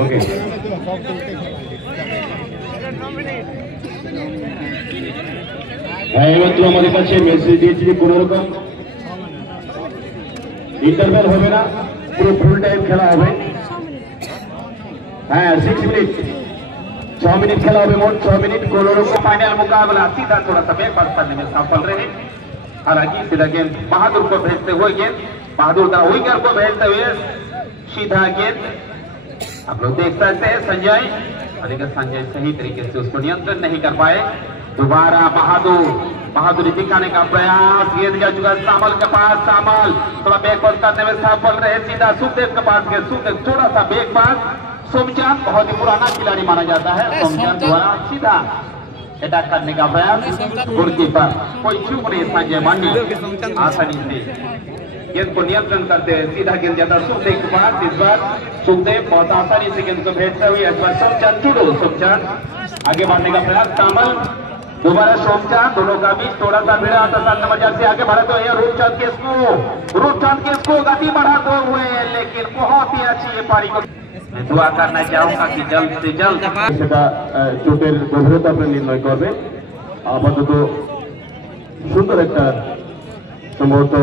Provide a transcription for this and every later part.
ওকে এইমাত্র আমাদের কাছে মেসেজ দিয়েছি যে কোনো রকম ইন্টারভ্যাল হবে না, পুরো ফুল টাইম খেলা হবে। হ্যাঁ 6 मिनट 6 मिनट खेला হবে, मोट 6 मिनट। कोनो रकम फाइनल मुकाबला सीधा थोड़ा सा बैक पास करने में सफल रहे। हालांकि सीधा गेंद बहादुर को भेजते हुए गेंद बहादुर दा विंगर को भेजते हुए सीधा गेंद आप लोग देख सकते हैं संजय, लेकिन संजय सही तरीके से उसको नियंत्रण नहीं कर पाए। दोबारा बहादुरी दिखाने का प्रयास, गेंद गया चुका सामल के पास, सामल थोड़ा बैक पास करने में सफल रहे। सीधा सुखदेव के पास गए, सुखदेव थोड़ा सा बैक पास। सोमचांद बहुत ही पुराना खिलाड़ी माना जाता है, सोमचांद द्वारा सीधा अटैक करने का प्रयास। गोलकीपर कोई चूक नहीं, संजय मांडी आसानी से गेंद को नियंत्रण करते हैं। सीधा गेंद जाता सुखदेव के पास। इस बार सुखदेव बहुत आसानी से गेंद को भेजते हुए इस बार सोमचांद चुड़ो, सोमचांद आगे बढ़ने का प्रयास। सामल दोबारा सोमचांद, दोनों का बीच थोड़ा सा भिड़ा आता 7 नंबर जर्सी आगे बढ़ाते हुए रूपचंद के गति बढ़ाते हुए, लेकिन बहुत ही अच्छी ये पारी को मैं दुआ करना चाहूंगा कि जल्द से जल्द সেটা চোটের গভীরতা আপনি নির্ণয় করবে। আপাতত সুন্দর একটা সম্ভবত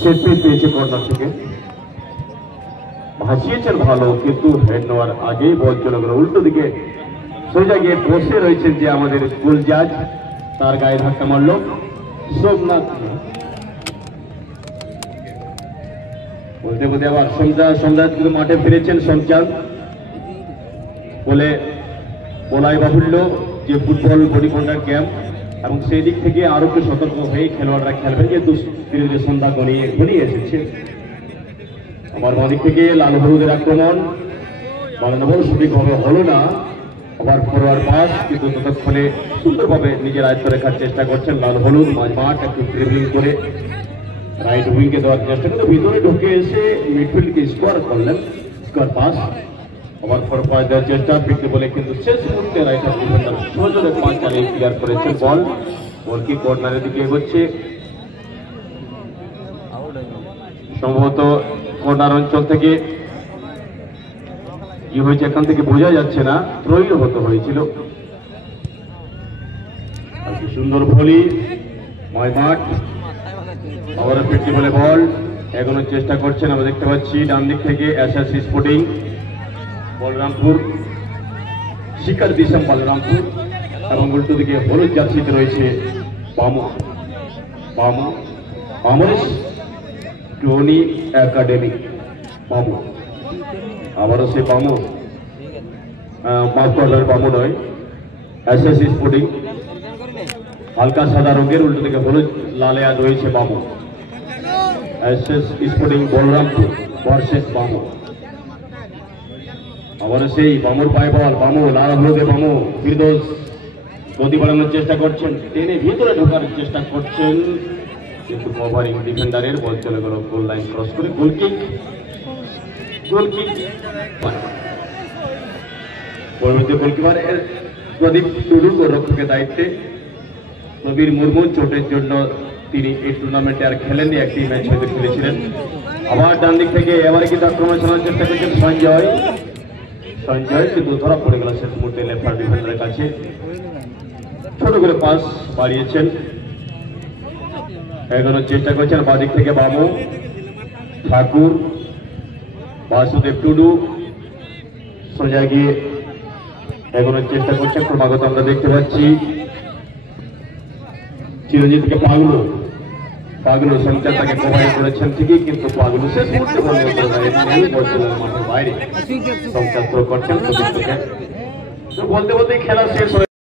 সেট পিস পেয়েছে কর্নার থেকে, ভাসিয়েছেন ভালো, কিন্তু হেড নেওয়ার আগেই বল চলে গেল উল্টো দিকে। সোজা গিয়ে বসে রয়েছেন যে আমাদের গোল জাজ, তার গায়ে ধাক্কা মারল সোমনাথ। বলতে বলতে আবার সোমনাথ কিন্তু মাঠে ফিরেছেন। সোমচাঁদ বলাই বাহুল্য যে ফুটবল বডিকন্ডার ক্যাম্প, এবং সেই দিক থেকে আরো একটু সতর্ক হয়ে খেলোয়াড়রা খেলবেন, যেহেতু ধীরে ধীরে সন্ধ্যা ঘনিয়ে এসেছে। আবার বাঁদিক থেকে লাল হলুদের আক্রমণ, বানানো বল সঠিকভাবে হলো না। আবার ফরওয়ার্ড পাস, কিন্তু ততক্ষণে সুন্দরভাবে নিজের আয়ত্ত রাখার চেষ্টা করছেন লাল হলুদ। মাঠ একটু ড্রিবলিং করে রাইট উইংকে দেওয়ার চেষ্টা করে ভিতরে ঢুকে এসে মিডফিল্ডকে স্কোয়ার করলেন, স্কোয়ার পাস। আবার ফরওয়ার্ড দেওয়ার চেষ্টা ফিরতে বলে, কিন্তু শেষ মুহূর্তে রাইট হাফ ডিফেন্ডার সহজে 5 চালিয়ে ক্লিয়ার করেছেন বল কি কর্নারের দিকে এগোচ্ছে। সম্ভবত কর্নার অঞ্চল থেকে কি হয়েছে এখান থেকে বোঝা যাচ্ছে না, ত্রয়ী হতে হয়েছিল। আর কি সুন্দর ভলি, মাঠ আবার ফিরতে বলে বল এগোনোর চেষ্টা করছেন। আমরা দেখতে পাচ্ছি ডান দিক থেকে এসএসসি স্পোর্টিং বলরামপুর, শিকার দিশাম বলরামপুর, এবং উল্টো দিকে হলুদ জার্সিতে রয়েছে বামরেশ টনি একাডেমি বামু। আবারও সে বামু, মাফ করবেন বামু নয়, এসএসসি স্পোর্টিং হালকা সাদা রঙের, উল্টো দিকে হলুদ লালে আর রয়েছে Bamu. SS sporting Balarampur versus Bamu. আবারও সেই বামুর পায়ে বল, লাল হলুদে ফিরদৌস গতি বাড়ানোর চেষ্টা করছেন, টেনে ভিতরে ঢোকার চেষ্টা করছেন, কিন্তু কভারিং ডিফেন্ডারের বল চলে গেল গোল লাইন ক্রস করে। গোলকিক গোলকিপার প্রদীপ টুডু গোলরক্ষকের দায়িত্বে। প্রবীর মুর্মু চোটের জন্য তিনি এই টুর্নামেন্টে আর খেলেননি, একটি ম্যাচ হয়তো খেলেছিলেন। আবার ডান দিক থেকে এবারে কিন্তু আক্রমণ চালানোর চেষ্টা করছেন সঞ্জয়, কিন্তু ধরা পড়ে গেল শেষ মুহূর্তে লেফট ডিফেন্ডারের কাছে। ছোট করে পাস বাড়িয়েছেন, এগোনোর চেষ্টা করছেন বাদিক থেকে বামু ঠাকুর, বাসুদেব টুডু সোজা গিয়ে এগোনোর চেষ্টা করছেন। ক্রমাগত আমরা দেখতে পাচ্ছি চিরঞ্জিত থেকে পাগলু সংচার তাকে কভার করেছেন ঠিকই, কিন্তু পাগলু শেষ মুহূর্তে মাঠের বাইরে সংচার করছেন। বলতে বলতে খেলা শেষ হয়ে